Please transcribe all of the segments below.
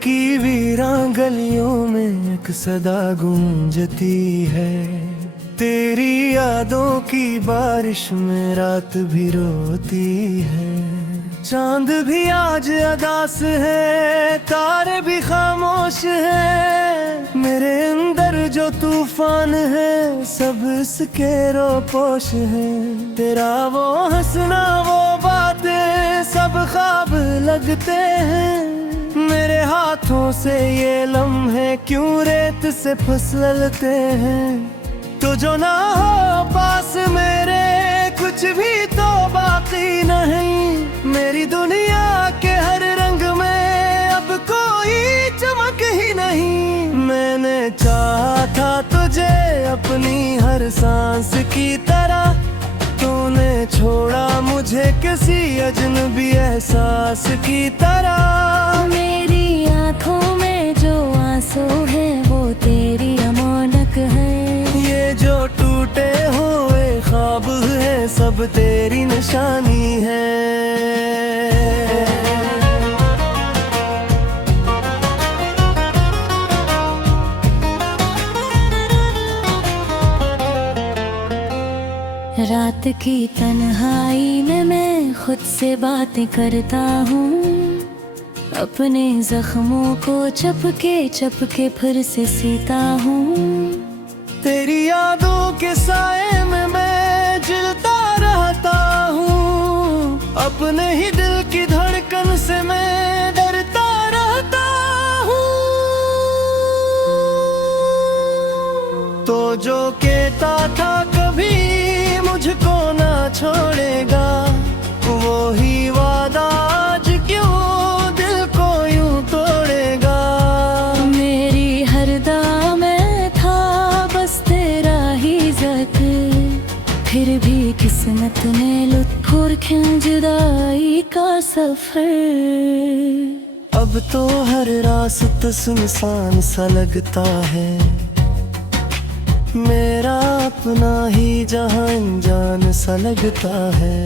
की वीरान गलियों में एक सदा गूंजती है। तेरी यादों की बारिश में रात भी रोती है। चांद भी आज अदास है, तारे भी खामोश है। मेरे अंदर जो तूफान है सब इसके रोपोश है। तेरा वो हंसना वो बातें सब ख्वाब लगते हैं। मेरे हाथों से ये लम्हे क्यों रेत से फिसलते हैं। तो जो ना हो पास मेरे कुछ भी तो बाकी नहीं। मेरी दुनिया के हर रंग में अब कोई चमक ही नहीं। मैंने चाहा था तुझे अपनी हर सांस की तरह, तूने छोड़ा मुझे किसी अजनबी एहसास की तरह। मेरी आँखों में जो आंसू है वो तेरी अमानत है। ये जो टूटे हुए ख्वाब है सब तेरी निशानी है। रात की तन्हाई में मैं खुद से बातें करता हूँ। अपने जख्मों को चपके फिर से सीता हूँ। तेरी यादों के साए में मैं जिलता रहता हूँ। अपने ही दिल की धड़कन से मैं डरता रहता हूँ। तो जो कहता था कभी मुझको ना छोड़ेगा, वो ही वादा आज क्यों दिल को यूं तोड़ेगा। मेरी हर दाम में था बस तेरा ही ज़िक्र, फिर भी किस्मत ने लुत्फ और जुदाई का सफर। अब तो हर रास्ता सुनसान सा लगता है। मेरा अपना ही जहां अनजान सा लगता है।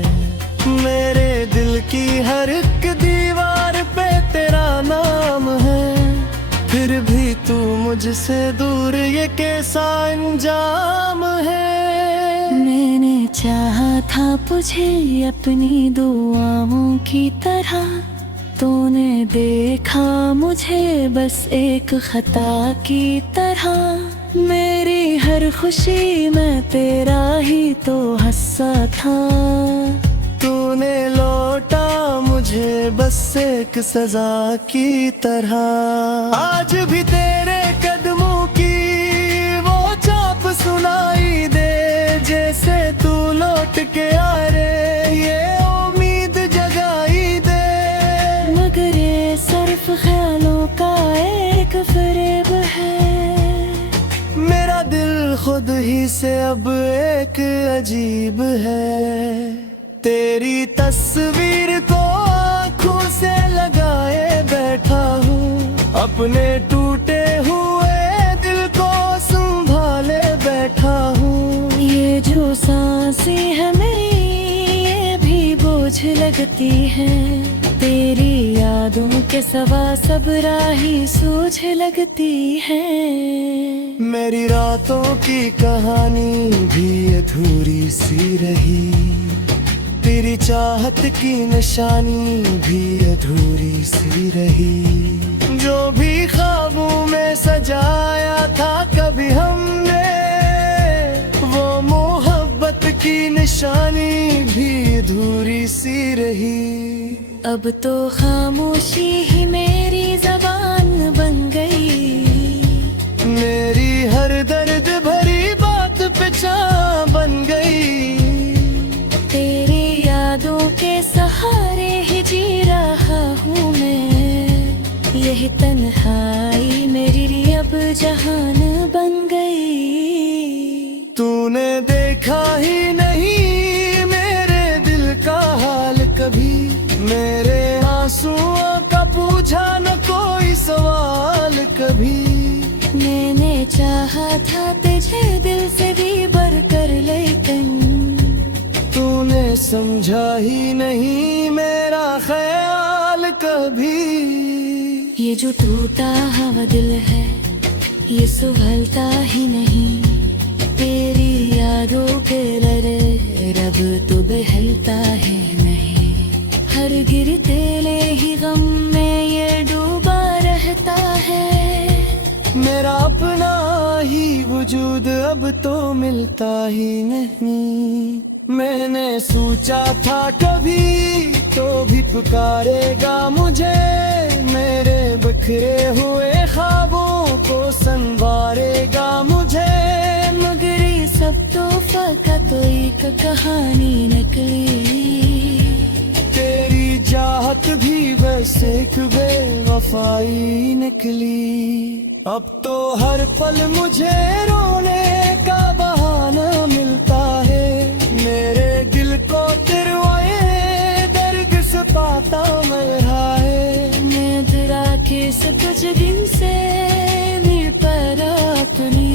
मेरे दिल की हर एक दीवार पे तेरा नाम है। फिर भी तू मुझसे दूर ये कैसा अंजाम है। मैंने चाहा था तुझे अपनी दुआओं की तरह, तूने देखा मुझे बस एक खता की तरह। मेरी हर खुशी में तेरा ही तो हिस्सा था। तूने लौटा मुझे बस एक सजा की तरह। आज भी तेरे कदमों की वो चाप सुनाई दे, जैसे तू लौट के आ रे ये उम्मीद जगाई दे। मगर ये सिर्फ ख्यालों का एक फरेब है। मेरा दिल खुद ही से अब एक अजीब है। तेरी तस्वीर को आँखों से लगाए बैठा हूँ। अपने टूटे हुए दिल को संभाले बैठा हूँ। ये जो सांसें है मेरी ये भी बोझ लगती है। तेरी यादों के सवा सब राही सूझ लगती है। मेरी रातों की कहानी भी अधूरी सी रही। तेरी चाहत की निशानी भी अधूरी सी रही। जो भी ख्वाबों में सजाया था कभी हमने, वो मोहब्बत की निशानी भी अधूरी सी रही। अब तो खामोशी ही मेरी जबान बन गई। मेरी हर दर्द भरी बात पे चाह बन गई। तेरी यादों के सहारे ही जी रहा हूँ मैं। यही तन्हाई मेरी अब जहान बन गई। तूने देखा ही नहीं मेरे दिल का हाल कभी। मेरे आंसुओं का पूछा न कोई सवाल कभी। मैंने चाहा था तुझे दिल से भी बढ़कर, लेकिन तूने समझा ही नहीं मेरा ख्याल कभी। ये ये जो टूटा हुआ दिल है ये संभलता ही नहीं, तेरी यादों के लरे रब तो बहलता है नहीं। हर गिरते ले ही गम में ये डूबा रहता है। मेरा अपना ही वजूद अब तो मिलता ही नहीं। मैंने सोचा था कभी तो भी पुकारेगा मुझे, मेरे बिखरे हुए ख्वाबों को संवारेगा मुझे। मगर ये सब तो फकत एक कहानी निकली, तेरी चाहत भी बस एक बेवफाई निकली। अब तो हर पल मुझे रोने का बहाना मिलता है, मेरे दिल को तिरवाए दर्द से पाता मिल रहा है। मैं तेरा के सब कुछ दिन से मिल पर अपनी,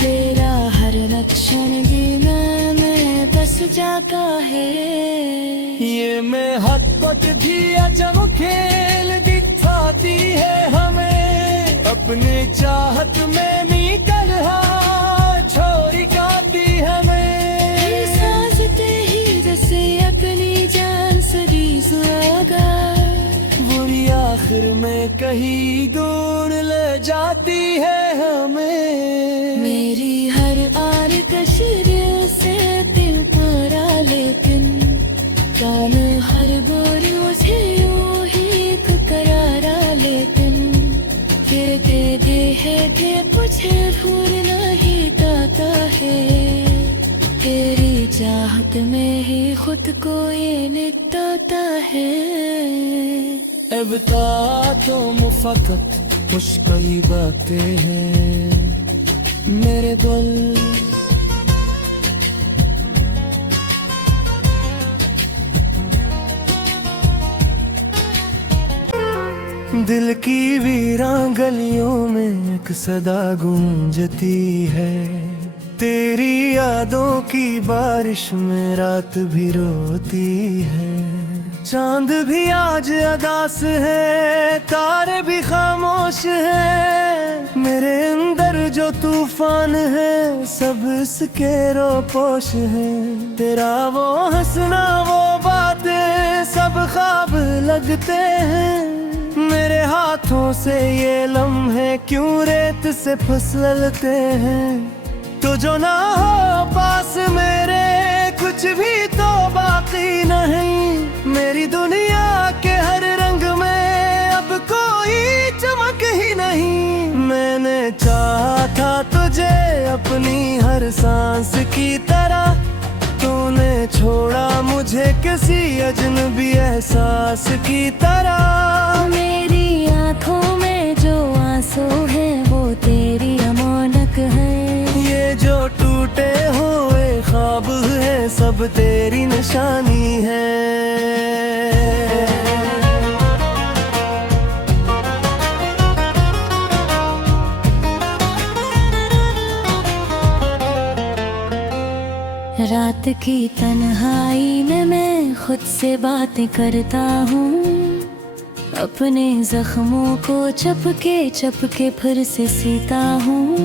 तेरा हर लक्षण जीना में बस जाता है। ये मैं हद पत भी अजब खेल दिखाती है हमें, अपने चाहत में निकल छोरी गाती हमें। सांसते ही जैसे अपनी जान सरीस लगा, बुरी आखिर में कहीं दूर ले जाती है हमें। मेरी हर आर कशरियों से दिल पड़ा, लेकिन कान हर बोल मुझे यूं ही करारा। लेकिन गिरते देह के कुछ भूल नहीं पाता है, तेरी चाहत में ही खुद को ये निकलता है। अब तो मुफकत मुश्किल बातें हैं मेरे दिल। दिल की वीरान गलियों में एक सदा गूंजती है, तेरी यादों की बारिश में रात भी रोती है। चांद भी आज अदास है, तारे भी खामोश है, मेरे अंदर जो तूफान है सब इसके रोपोश है। तेरा वो हंसना वो बातें सब ख्वाब लगते हैं, मेरे हाथों से ये लम्हे क्यों रेत से फिसलते हैं। तो जो ना हो पास मेरे कुछ भी तो बाकी नहीं, मेरी दुनिया के हर रंग में अब कोई चमक ही नहीं। मैंने चाहा था तुझे अपनी हर सांस की तरह, तूने छोड़ा मुझे किसी अजनबी एहसास की तरह। मेरी आँखों में जो आंसू है वो तेरी अमानत है, ये जो टूटे हुए ख्वाब है सब तेरी निशानी है। रात की तन्हाई में मैं खुद से बातें करता हूँ, अपने जख्मों को चपके फिर से सीता हूँ।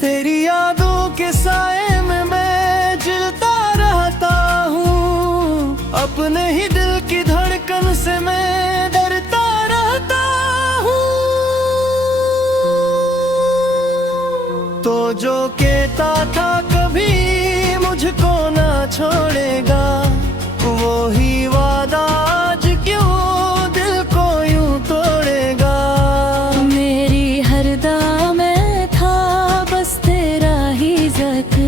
तेरी यादों के साए में मैं जिलता रहता हूँ, अपने ही दिल की धड़कन से मैं डरता रहता हूँ। तो जो कहता था कभी मुझको ना छोड़ेगा, वो ही वादा आज क्यों दिल को यूं तोड़ेगा। मेरी हर दा में था बस तेरा ही ज़िक्र,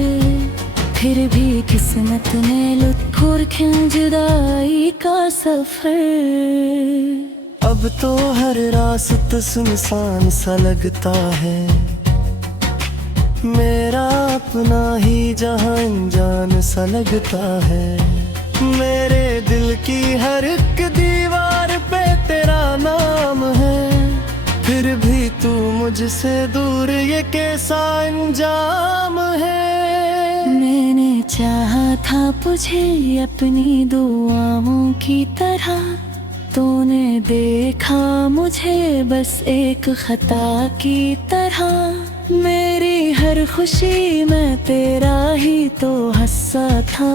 फिर भी किस्मत ने लुत्फ और खिल जुदाई का सफर। अब तो हर रास्ता सुनसान सा लगता है, मेरा अपना ही जहां अनजान सा लगता है। मेरे दिल की हर एक दीवार पे तेरा नाम है, फिर भी तू मुझसे दूर ये कैसा अंजाम है। मैंने चाहा था तुझे अपनी दुआओं की तरह, तूने देखा मुझे बस एक खता की तरह, मेरी हर खुशी में तेरा ही तो हिस्सा था।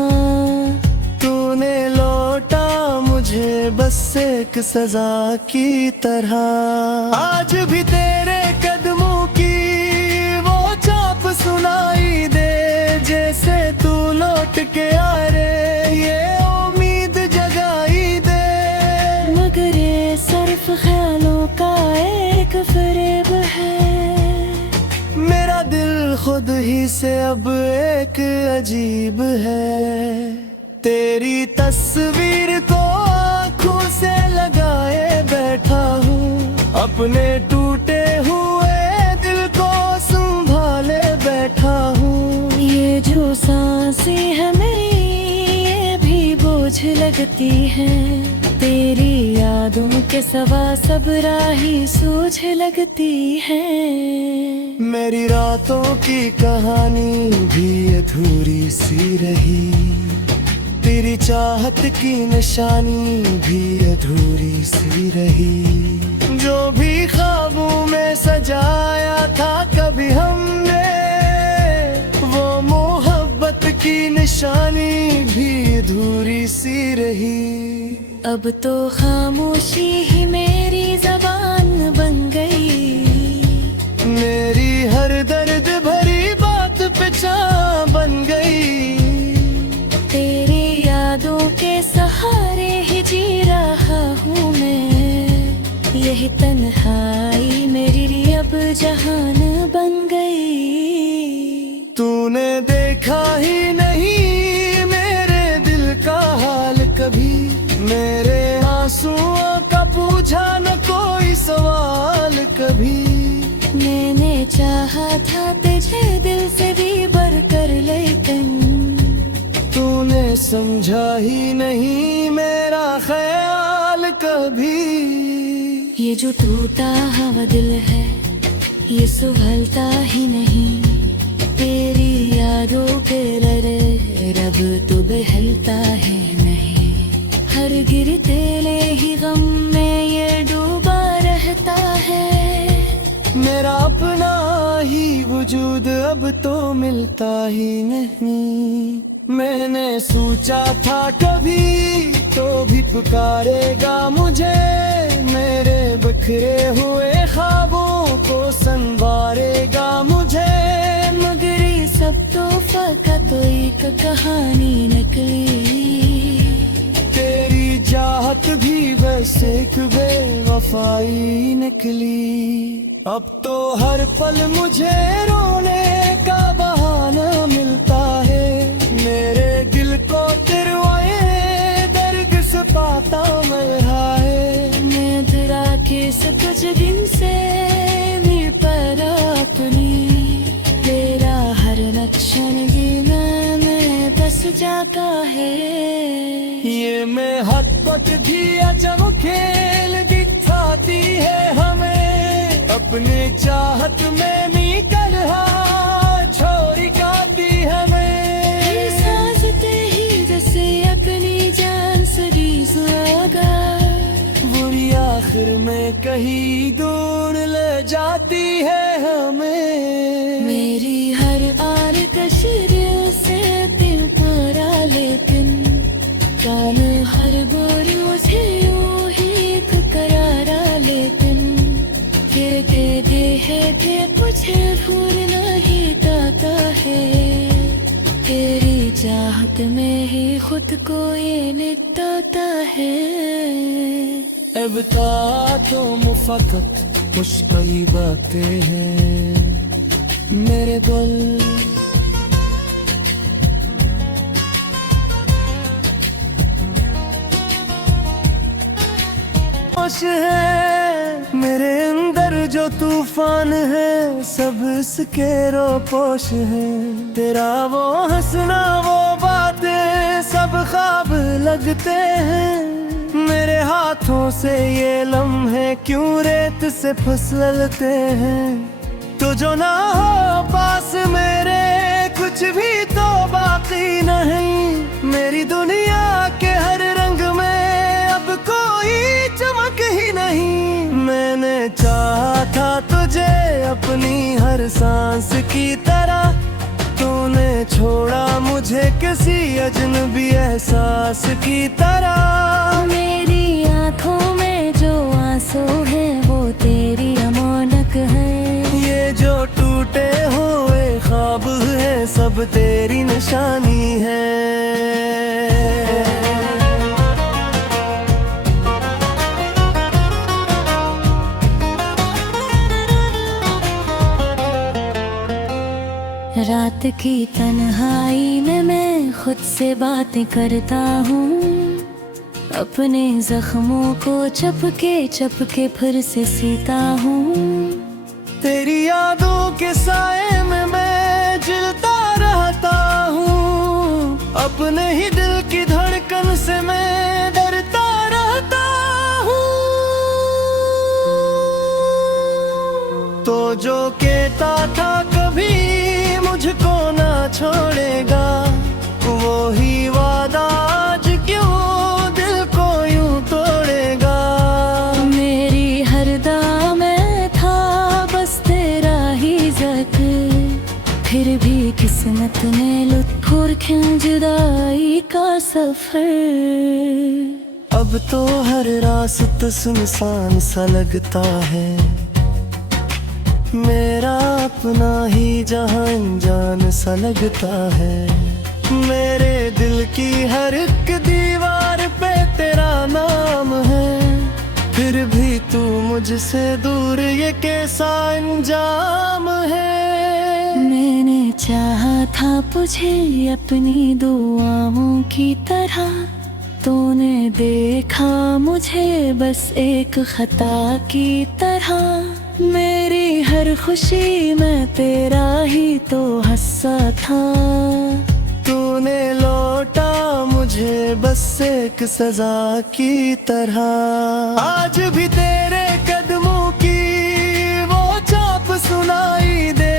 तूने लौटा मुझे बस एक सजा की तरह, आज भी तेरे कदमों की वो चाप सुनाई दे, जैसे तू लौट के आ रे ये उम्मीद जगाई दे। मगर ये सिर्फ ख्यालों का एक फरेब है, मेरा दिल खुद ही से अब एक अजीब है। तेरी तस्वीर को आँखों से लगाए बैठा हूँ, अपने टूटे हुए दिल को संभाले बैठा हूँ। ये जो सांसें है मेरी ये भी बोझ लगती है, तेरी यादों के सवा सब राही सूझ लगती है। मेरी रातों की कहानी भी अधूरी सी रही, तेरी चाहत की निशानी भी अधूरी सी रही। जो भी ख्वाबों में सजाया था कभी हमने, वो मोहब्बत की निशानी भी अधूरी सी रही। अब तो खामोशी ही मेरी जबान बन गई, मेरी हर दर्द भरी बात पे चाह बन गई। तेरी यादों के सहारे ही जी रहा हूँ मैं, यही तन्हाई मेरी अब जहान बन गई। तूने देखा ही नहीं मेरे दिल का हाल कभी, मेरे आंसुओं का पूछा न कोई सवाल कभी। मैंने चाहा था तुझे दिल से भी बढ़कर, लेकिन तूने समझा ही नहीं मेरा ख्याल कभी। ये जो टूटा हुआ दिल है ये संभलता ही नहीं, तेरी यादों पे लरे रब तो बहलता है नहीं। हर गिरते ले ही गम में ये डूबा रहता है, मेरा अपना ही वजूद अब तो मिलता ही नहीं। मैंने सोचा था कभी तो भी पुकारेगा मुझे, मेरे बिखरे हुए ख्वाबों को संवारेगा मुझे। मगर ये सब तो फकत तो एक कहानी निकली, तेरी चाहत भी बस एक बेवफाई निकली। अब तो हर पल मुझे रोने का बहाना मिलता है, मेरे दिल को तिरवाए दर्द से पाता मैं है। मैं धरा के सब कुछ दिन से मिल पर अपनी, तेरा हर लक्षण गिना में बस जाता है। ये मैं हद तक भी अजब खेल दिखाती है हमें, अपने चाहत में निकल छोरी गाती हमें। सांसते ही जैसे अपनी जान से रीस लगा, बुरी आखिर में कहीं दूर ले जाती है हमें। मेरी हर आर तशरीर से दिल परा, लेकिन कान हर बोल मुझे यूं ही एक करारा। लेकिन फिर दे है कि कुछ भूल नहीं पाता है, तेरी चाहत में ही खुद को ये निकलता है। अब तो मुफकत मुश्किल बातें हैं मेरे दिल। होश है मेरे अंदर जो तूफान है, सब इसके रोपोश है। तेरा वो हंसना वो बातें सब ख्वाब लगते हैं, मेरे हाथों से ये लम्हे क्यों रेत से फिसलते हैं। तो जो ना हो पास मेरे कुछ भी तो बाकी नहीं, मेरी दुनिया के हर रंग में अब कोई नहीं। मैंने चाहा था तुझे अपनी हर सांस की तरह, तूने छोड़ा मुझे किसी अजनबी एहसास की तरह। मेरी आंखों में जो आंसू है वो तेरी अमानत है। ये जो टूटे हुए ख्वाब है सब तेरी निशानी है। रात की तन्हाई में मैं खुद से बातें करता हूँ, अपने जख्मों को चपके फिर से सीता हूँ। तेरी यादों के साए में मैं जिलता रहता हूँ, अपने ही दिल की धड़कन से मैं डरता रहता हूँ। तो जो कहता था कभी मुझको ना छोड़ेगा, वो ही वादा आज क्यों दिल को यूं तोड़ेगा। मेरी हर दाम में था बस तेरा ही ज़िक्र, फिर भी किस्मत ने लुत्फ और क्यों जुदाई का सफर। अब तो हर रास्ता सुनसान सा लगता है, मेरा अपना ही जहां अनजान सा लगता है। मेरे दिल की हर एक दीवार पे तेरा नाम है, फिर भी तू मुझसे दूर ये कैसा अंजाम है। मैंने चाहा था तुझे अपनी दुआओं की तरह, तूने देखा मुझे बस एक खता की तरह। मेरी हर खुशी में तेरा ही तो हिस्सा था, तूने लौटा मुझे बस एक सजा की तरह। आज भी तेरे कदमों की वो छाप सुनाई दे,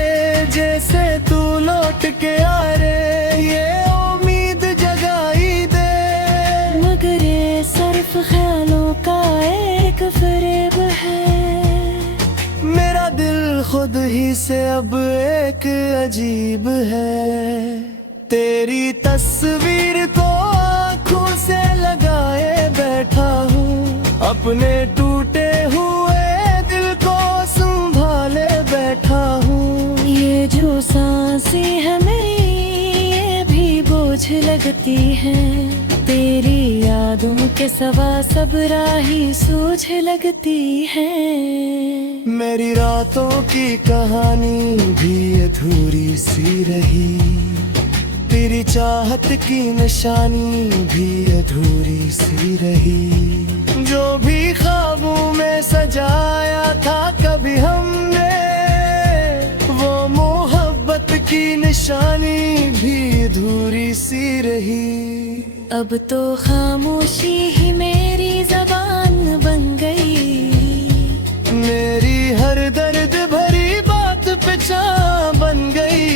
जैसे तू लौट के आ रे ये उम्मीद जगाई दे। मगर ये सिर्फ ख्यालों का एक फरेब है, मेरा दिल खुद ही से अब एक अजीब है। तेरी तस्वीर को आँखों से लगाए बैठा हूँ, अपने टूटे हुए दिल को संभाले बैठा हूँ। ये जो सांसें है मेरी ये भी बोझ लगती है, तेरी यादों के सवा सब राही सूझ लगती है। मेरी रातों की कहानी भी अधूरी सी रही, तेरी चाहत की निशानी भी अधूरी सी रही। जो भी ख्वाबों में सजाया था कभी हमने, वो मोहब्बत की निशानी भी अधूरी सी रही। अब तो खामोशी ही मेरी जबान बन गई, मेरी हर दर्द भरी बात पे चाह बन गई।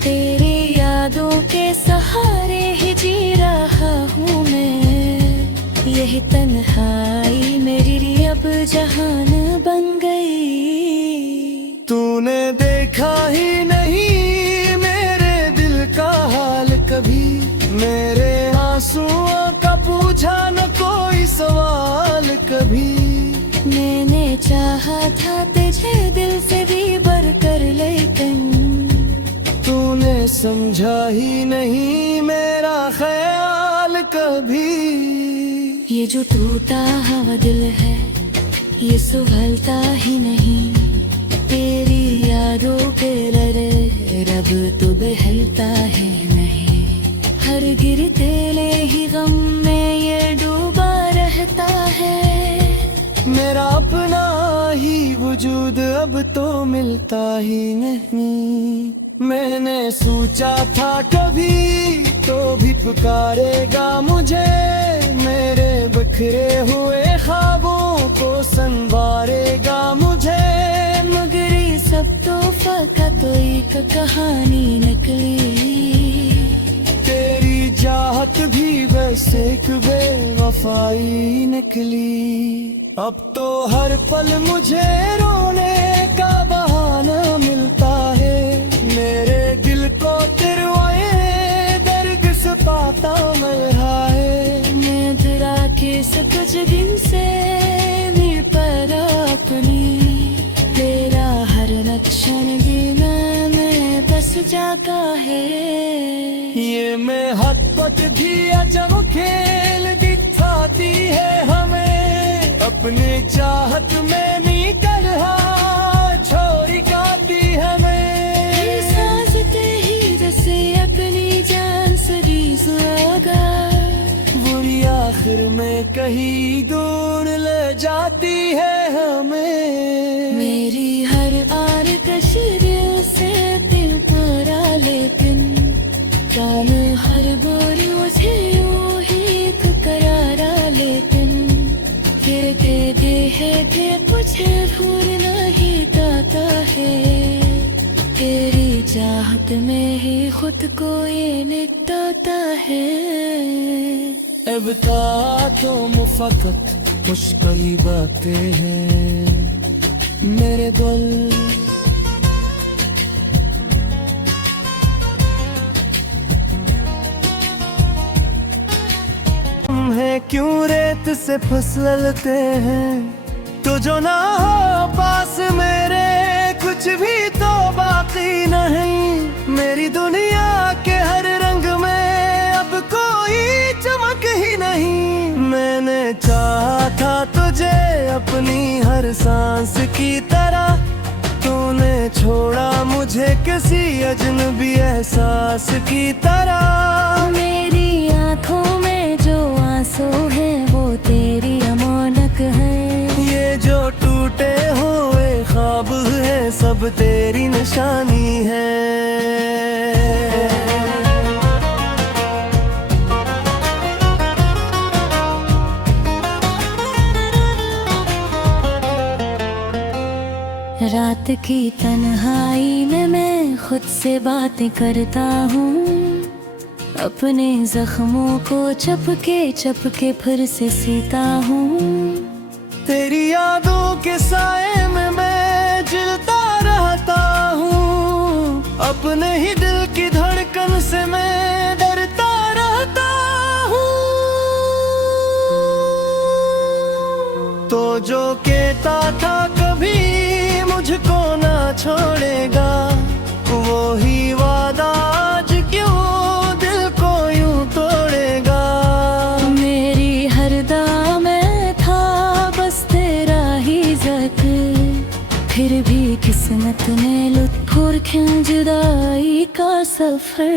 तेरी यादों के सहारे ही जी रहा हूँ मैं, यही तन्हाई मेरी लिए अब जहान बन गई। तूने देखा ही नहीं मेरे दिल का हाल कभी, मेरे आंसुओं का पूछा न कोई सवाल कभी। मैंने चाहा था तुझे दिल से भी बढ़कर, लेकिन तूने समझा ही नहीं मेरा ख्याल कभी। ये जो टूटा हुआ दिल है ये संभलता ही नहीं, तेरी यादों के लरे रब तो बहलता है नहीं। हर गिरते ही गम में ये डूबा रहता है, मेरा अपना ही वजूद अब तो मिलता ही नहीं। मैंने सोचा था कभी तो भी पुकारेगा मुझे, मेरे बिखरे हुए ख्वाबों को संवारेगा मुझे। मगर ये सब तो फकत एक कहानी निकली, तेरी चाहत भी बस एक बेवफाई निकली। अब तो हर पल मुझे रोने का बहाना मिलता है, मेरे दिल को तिरवाए दर्द से पाता मैं हाय। मैं तेरा किस कुछ दिन से नहीं पर अपनी, तेरा हर लक्षण भी मैं बस जागा है। ये मैं हद पत भी अजब खेल दिखाती है हमें, अपने चाहत में नहीं कर छोरी गाती हमें। सांसते ही जैसे अपनी जान सरीज होगा, बुरी आखिर में कहीं दूर ले जाती है हमें। मेरी हर आर कशरियों से दिल परा, लेकिन जान हर बोल मुझे यूं ही करारा, लेकिन फिर कहते है कि मुझे भूलना ही आता है। तेरी चाहत में ही खुद को ये निकटाता है। अब तो मुफकत मुश्किल बातें हैं मेरे दिल, हम हैं क्यों रेत से फिसलते हैं, तो जो ना हो पास मेरे कुछ भी तो बाकी नहीं। मेरी दुनिया के हर रंग में अब कोई चमक ही नहीं। मैंने चाहा था तुझे अपनी हर सांस की तरह, तूने छोड़ा मुझे किसी अजनबी एहसास की तरह। मेरी आंखों में जो आंसू है वो तेरी अमानत है, ये जो टूटे हुए ख्वाब है सब तेरी निशानी है। रात की तन्हाई में मैं खुद से बातें करता हूँ, अपने जख्मों को चपके फिर से सीता हूँ। तेरी यादों के साए में मैं जलता रहता हूँ, अपने ही दिल की धड़कन से मैं डरता रहता हूँ। तो जो कहता था कभी मुझको ना छोड़ेगा, वो ही वादा आज क्यों दिल को यूं तोड़ेगा। मेरी हर दाम में था बस तेरा ही ज़िक्र, फिर भी किस्मत ने लुत्फ और खिल जुदाई का सफर।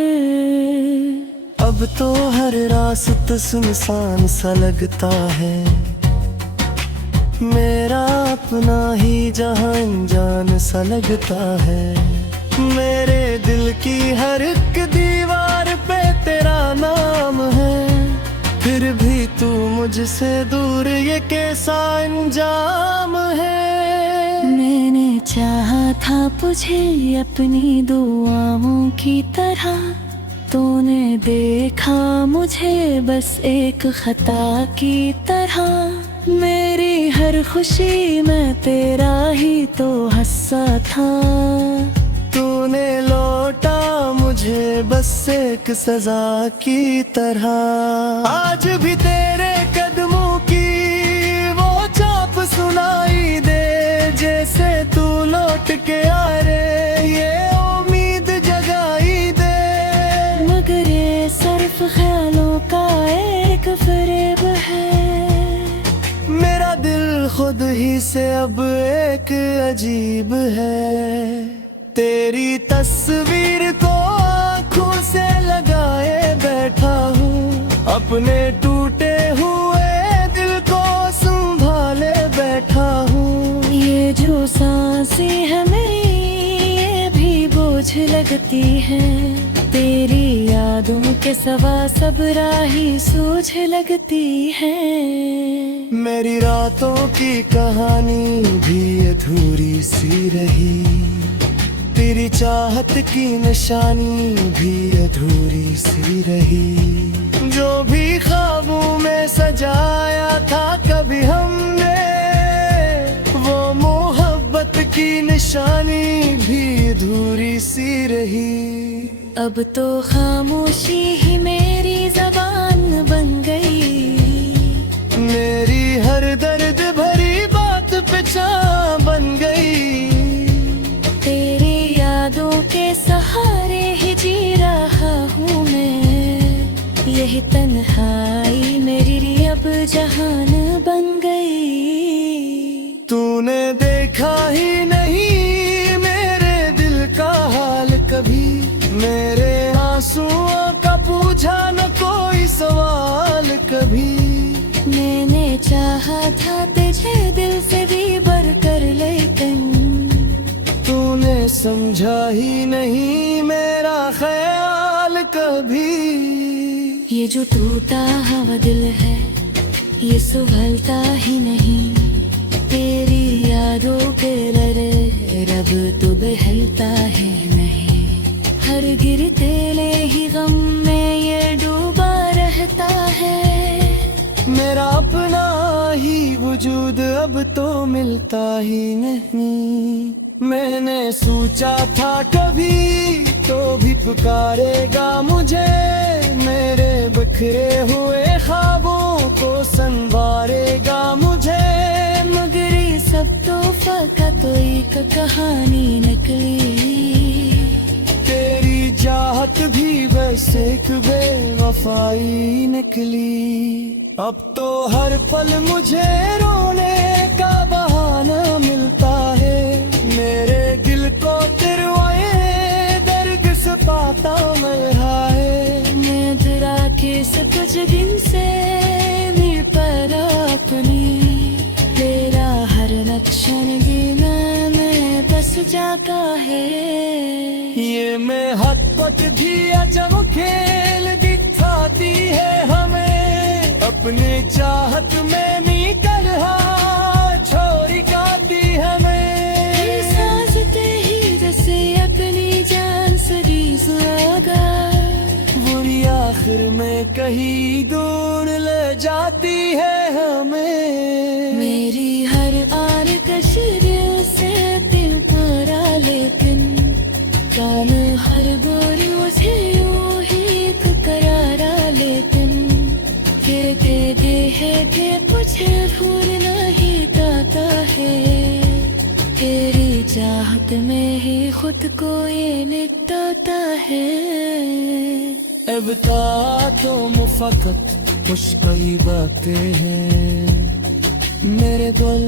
अब तो हर रास्ता सुनसान सा लगता है, मेरा अपना ही जहां अनजान सा लगता है। मेरे दिल की हर एक दीवार पे तेरा नाम है, फिर भी तू मुझसे दूर ये कैसा अंजाम है। मैंने चाहा था तुझे अपनी दुआओं की तरह, तूने देखा मुझे बस एक खता की तरह। मेरी हर खुशी में तेरा ही तो हिस्सा था, तूने लौटा मुझे बस एक सजा की तरह। आज भी तेरे कदमों की वो चाप सुनाई दे, जैसे तू लौट के आ रे ये उम्मीद जगाई दे। मगर ये सिर्फ ख्यालों का एक फरेब है, मेरा दिल खुद ही से अब एक अजीब है। तेरी तस्वीर को आँखों से लगाए बैठा हूँ, अपने टूटे हुए दिल को संभाले बैठा हूँ। ये जो सांसें है मेरी ये भी बोझ लगती है, तेरी यादों के सवा सब राही सूझ लगती है। मेरी रातों की कहानी भी अधूरी सी रही, तेरी चाहत की निशानी भी अधूरी सी रही। जो भी ख्वाबों में सजाया था कभी हमने मोहब्बत की निशानी भी अधूरी सी रही। अब तो खामोशी ही मेरी जबान बन गई, मेरी हर दर्द भरी बात पे चाह बन गई। तेरी यादों के सहारे ही जी रहा हूँ मैं, यही तन्हाई मेरी लिए अब जहान बन गई। तूने देखा ही नहीं मेरे दिल का हाल कभी, मेरे आंसुओं का पूछा न कोई सवाल कभी। मैंने चाहा था तुझे दिल से भी बढ़कर, लेकिन तूने समझा ही नहीं मेरा ख्याल कभी। ये जो टूटा हुआ दिल है ये संभलता ही नहीं, तेरी यादों के लरे रब तो बहलता है नहीं। हर गिरते ही गम में ये डूबा रहता है, मेरा अपना ही वजूद अब तो मिलता ही नहीं। मैंने सोचा था कभी तो भी पुकारेगा मुझे, मेरे बिखरे हुए ख्वाबों को संवारेगा मुझे। मगर ये सब तो फकत एक कहानी निकली, तेरी चाहत भी बस एक बेवफाई निकली। अब तो हर पल मुझे रोने का बहाना मिलता है, मेरे दिल को तिरवाए दर्द से पाता मिल रहा है। मैं तेरा किस कुछ दिन से मिल पर अपनी, तेरा हर लक्षण भी मैं बस जाता है। ये मैं हद तक भी अजब खेल दिखाती है हमें, अपने चाहत में निकल छोरी गाती हमें। सांसते ही जैसे अपनी जान सरीज लगा, बुरी आखिर में कहीं दूर ले जाती है हमें। मेरी हर आर कशर से दिल तोड़ा, लेकिन कान हर बोल मुझे यूं ही करारा। लेकिन फिर कहते हैं कि कुछ भूल नहीं पाता है, तेरी चाहत में ही खुद को ये निकलता है। अब तो मुफकत मुश्किल बातें हैं, मेरे दिल